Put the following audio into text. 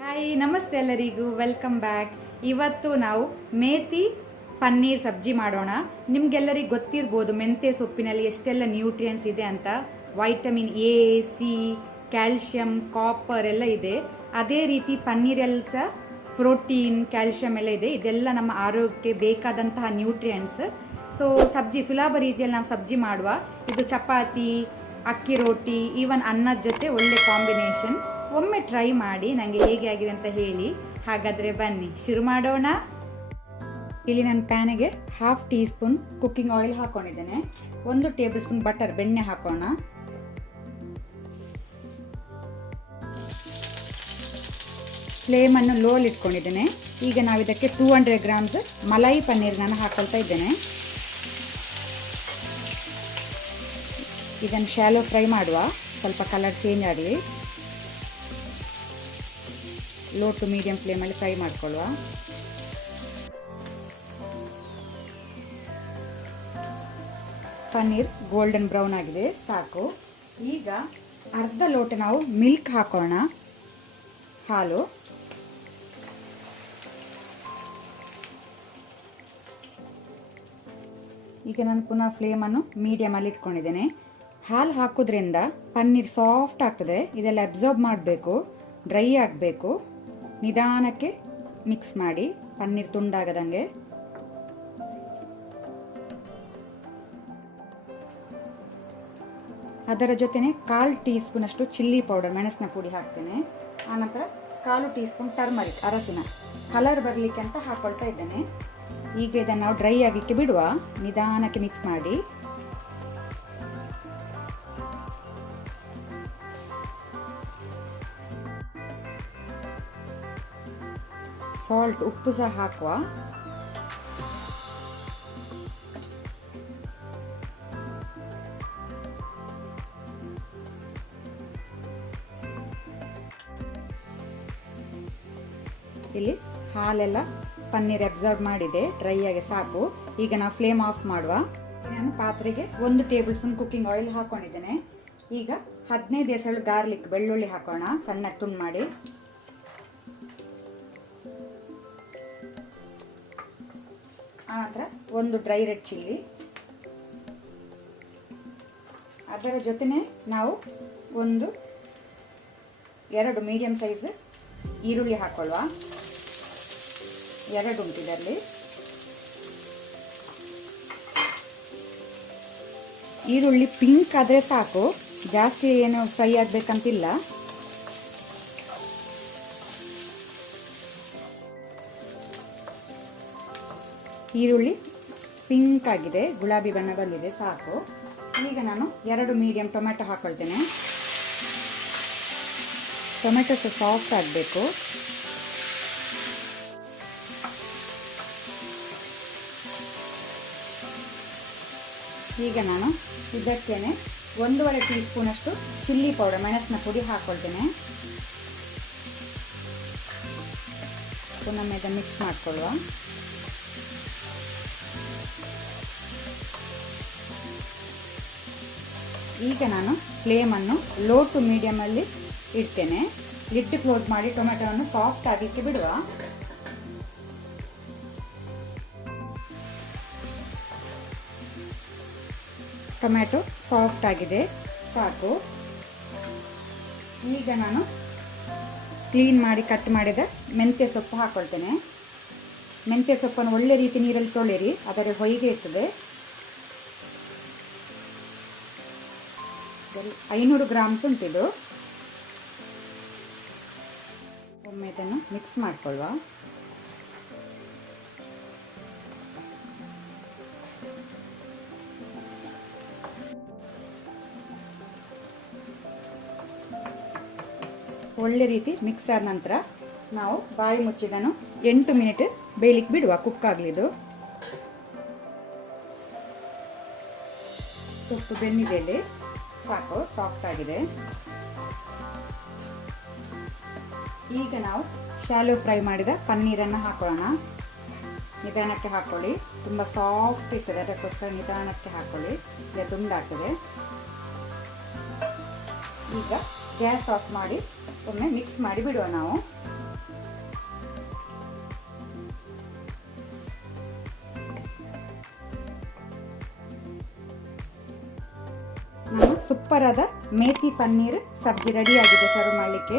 Hi ನಮಸ್ತೆ ಎಲ್ಲರಿಗೂ welcome back. ಇವತ್ತು ನಾವು ಮೇಥಿ ಪನ್ನೀರ್ ಸಬ್ಜಿ ಮಾಡೋಣ. ನಿಮ್ಗೆಲ್ಲರಿಗೂ ಗೊತ್ತಿರ್ಬೋದು ಮೆಂತ್ಯ ಸೊಪ್ಪಿನಲ್ಲಿ ಎಷ್ಟೆಲ್ಲ ನ್ಯೂಟ್ರಿಯೆಂಟ್ಸ್ ಇದೆ ಅಂತ. Vitamin A, C, calcium, copper ಎಲ್ಲ ಇದೆ. ಅದೇ ರೀತಿ ಪನ್ನೀರಲ್ಲಿ ಸಹ ಪ್ರೋಟೀನ್, ಕ್ಯಾಲ್ಶಿಯಂ ಎಲ್ಲ ಇದೆ. ಇದೆಲ್ಲ ನಮ್ಮ ಆರೋಗ್ಯಕ್ಕೆ ಬೇಕಾದಂತಹ ನ್ಯೂಟ್ರಿಯೆಂಟ್ಸ್. ಸೊ ಸಬ್ಜಿ ಸುಲಭ ರೀತಿಯಲ್ಲಿ ನಾವು ಸಬ್ಜಿ ಮಾಡುವ. ಇದು ಚಪಾತಿ, ಅಕ್ಕಿ ರೋಟಿ, ಈವನ್ ಅನ್ನದ ಜೊತೆ ಒಳ್ಳೆ ಕಾಂಬಿನೇಷನ್. ಒಮ್ಮೆ ಟ್ರೈ ಮಾಡಿ ನನಗೆ ಹೇಗೆ ಆಗಿದೆ ಅಂತ ಹೇಳಿ. ಹಾಗಾದರೆ ಬನ್ನಿ ಶುರು ಮಾಡೋಣ. ಇಲ್ಲಿ ನಾನು ಪ್ಯಾನಿಗೆ 1/2 ಟೀ ಸ್ಪೂನ್ ಕುಕ್ಕಿಂಗ್ ಆಯಿಲ್ ಹಾಕೊಂಡಿದ್ದೇನೆ. 1 ಟೇಬಲ್ ಸ್ಪೂನ್ ಬಟರ್ ಬೆಣ್ಣೆ ಹಾಕೋಣ. ಫ್ಲೇಮನ್ನು ಲೋಲ್ ಇಟ್ಕೊಂಡಿದ್ದೇನೆ. ಈಗ ನಾವು ಇದಕ್ಕೆ 200 ಗ್ರಾಮ್ಸ್ ಮಲೈ ಪನ್ನೀರ್ ನಾನು ಹಾಕೊಳ್ತಾ ಇದ್ದೇನೆ. ಇದನ್ನು ಶಾಲೋ ಫ್ರೈ ಮಾಡುವ, ಸ್ವಲ್ಪ ಕಲರ್ ಚೇಂಜ್ ಆಗಲಿ. ಲೋ ಟು ಮೀಡಿಯಂ ಫ್ಲೇಮಲ್ಲಿ ಫ್ರೈ ಮಾಡ್ಕೊಳ್ಳುವ. ಪನ್ನೀರ್ ಗೋಲ್ಡನ್ ಬ್ರೌನ್ ಆಗಿದೆ, ಸಾಕು. ಈಗ ಅರ್ಧ ಲೋಟ ನಾವು ಮಿಲ್ಕ್ ಹಾಕೋಣ, ಹಾಲು. ಈಗ ನಾನು ಪುನಃ ಫ್ಲೇಮನ್ನು ಮೀಡಿಯಮಲ್ಲಿ ಇಟ್ಕೊಂಡಿದ್ದೇನೆ. ಹಾಲು ಹಾಕೋದ್ರಿಂದ ಪನ್ನೀರ್ ಸಾಫ್ಟ್ ಆಗ್ತದೆ. ಇದೆಲ್ಲ ಅಬ್ಸರ್ವ್ ಮಾಡಬೇಕು, ಡ್ರೈ ಆಗಬೇಕು. ನಿಧಾನಕ್ಕೆ ಮಿಕ್ಸ್ ಮಾಡಿ, ಪನ್ನೀರ್ ತುಂಡಾಗದಂಗೆ. ಅದರ ಜೊತೆನೆ 1/4 ಟೀ ಸ್ಪೂನ್ ಅಷ್ಟು ಚಿಲ್ಲಿ ಪೌಡರ್, ಮೆಣಸಿನ ಪುಡಿ ಹಾಕ್ತೇನೆ. ಆನಂತರ 1/4 ಟೀ ಸ್ಪೂನ್ ಟರ್ಮರಿಕ್, ಅರಸಿನ ಕಲರ್ ಬರಲಿಕ್ಕೆ ಅಂತ ಹಾಕೊಳ್ತಾ ಇದ್ದೇನೆ. ಈಗ ಇದನ್ನು ನಾವು ಡ್ರೈ ಆಗಲಿಕ್ಕೆ ಬಿಡುವ. ನಿಧಾನಕ್ಕೆ ಮಿಕ್ಸ್ ಮಾಡಿ. ಸಾಲ್ಟ್, ಉಪ್ಪು ಸಹ ಹಾಕುವ. ಇಲ್ಲಿ ಹಾಲೆಲ್ಲ ಪನ್ನೀರ್ ಅಬ್ಸರ್ವ್ ಮಾಡಿದೆ, ಡ್ರೈ ಆಗಿ ಸಾಕು. ಈಗ ನಾವು ಫ್ಲೇಮ್ ಆಫ್ ಮಾಡುವ. ನಾನು ಪಾತ್ರೆಗೆ 1 ಟೇಬಲ್ ಸ್ಪೂನ್ ಕುಕ್ಕಿಂಗ್ ಆಯಿಲ್ ಹಾಕೊಂಡಿದ್ದೇನೆ. ಈಗ 15 ಎಸಳು ಗಾರ್ಲಿಕ್, ಬೆಳ್ಳುಳ್ಳಿ ಹಾಕೋಣ, ಸಣ್ಣ ತುಂಡು ಮಾಡಿ. ಆನಂತರ 1 ಡ್ರೈ ರೆಡ್ ಚಿಲ್ಲಿ. ಅದರ ಜೊತೆನೆ ನಾವು 2 ಮೀಡಿಯಂ ಸೈಜ್ ಈರುಳ್ಳಿ ಹಾಕೊಳ್ಳುವ. 2 ಉಂಟು ಇದರಲ್ಲಿ. ಈರುಳ್ಳಿ ಪಿಂಕ್ ಆದರೆ ಸಾಕು, ಜಾಸ್ತಿ ಏನು ಫ್ರೈ ಆಗಬೇಕಂತಿಲ್ಲ. ಈರುಳ್ಳಿ ಪಿಂಕ್ ಆಗಿದೆ, ಗುಲಾಬಿ ಬಣ್ಣ ಬಂದಿದೆ, ಸಾಕು. ಈಗ ನಾನು 2 ಮೀಡಿಯಂ ಟೊಮೆಟೊ ಹಾಕೊಳ್ತೇನೆ. ಟೊಮೆಟೊ ಸಾಫ್ಟ್ ಆಗಬೇಕು. ಈಗ ನಾನು ಇದಕ್ಕೇನೆ 1/2 ಟೀ ಸ್ಪೂನ್ ಅಷ್ಟು ಚಿಲ್ಲಿ ಪೌಡರ್, ಮೆಣಸಿನ ಪುಡಿ ಹಾಕೊಳ್ತೇನೆ. ಪುನಃ ಇದನ್ನು ಮಿಕ್ಸ್ ಮಾಡಿಕೊಳ್ಳುವ. ಈಗ ನಾನು ಫ್ಲೇಮನ್ನು ಲೋ ಟು ಮೀಡಿಯಮಲ್ಲಿ ಇಡ್ತೇನೆ. ಲಿಡ್ ಕ್ಲೋಸ್ ಮಾಡಿ ಟೊಮೆಟೊವನ್ನು ಸಾಫ್ಟ್ ಆಗಲಿಕ್ಕೆ ಬಿಡುವ. ಟೊಮೆಟೊ ಸಾಫ್ಟ್ ಆಗಿದೆ, ಸಾಕು. ಈಗ ನಾನು ಕ್ಲೀನ್ ಮಾಡಿ ಕಟ್ ಮಾಡಿದ ಮೆಂತ್ಯ ಸೊಪ್ಪು ಹಾಕೊಳ್ತೇನೆ. ಮೆಂತ್ಯ ಸೊಪ್ಪನ್ನು ಒಳ್ಳೆ ರೀತಿ ನೀರಲ್ಲಿ ತೊಳೆಯಿರಿ, ಅದರ ಹೊಯ್ಗೆ ಇರ್ತದೆ. 500 ಗ್ರಾಮ್ಸ್ ಉಂಟಿದು. ಒಮ್ಮೆ ಇದನ್ನು ಮಿಕ್ಸ್ ಮಾಡಿಕೊಳ್ಳುವ. ಒಳ್ಳೆ ರೀತಿ ಮಿಕ್ಸ್ ಆದ ನಂತರ ನಾವು ಬಾಯಿ ಮುಚ್ಚಿದನ್ನು 8 ಮಿನಿಟ್ ಬೇಯಲಿಕ್ಕೆ ಬಿಡುವ, ಕುಕ್ ಆಗಲಿದು. ಸೊಪ್ಪು ಬೆಂದಿದೆ, ಸಾಕು, ಸಾಫ್ಟ್ ಆಗಿದೆ. ಈಗ ನಾವು ಶಾಲೋ ಫ್ರೈ ಮಾಡಿದ ಪನ್ನೀರನ್ನು ಹಾಕೊಳ್ಳೋಣ. ನಿಧಾನಕ್ಕೆ ಹಾಕೊಳ್ಳಿ, ತುಂಬ ಸಾಫ್ಟ್ ಇರ್ತದೆ, ಅದಕ್ಕೋಸ್ಕರ ನಿಧಾನಕ್ಕೆ ಹಾಕೊಳ್ಳಿ, ಇಲ್ಲ ತುಂಡಾಗ್ತದೆ. ಈಗ ಗ್ಯಾಸ್ ಆಫ್ ಮಾಡಿ ಒಮ್ಮೆ ಮಿಕ್ಸ್ ಮಾಡಿ ಬಿಡುವ ನಾವು. ಸೂಪರ್ ಆದ ಮೇಥಿ ಪನ್ನೀರ್ ಸಬ್ಜಿ ರೆಡಿ ಆಗಿದೆ ಸರ್ವ್ ಮಾಡಲಿಕ್ಕೆ.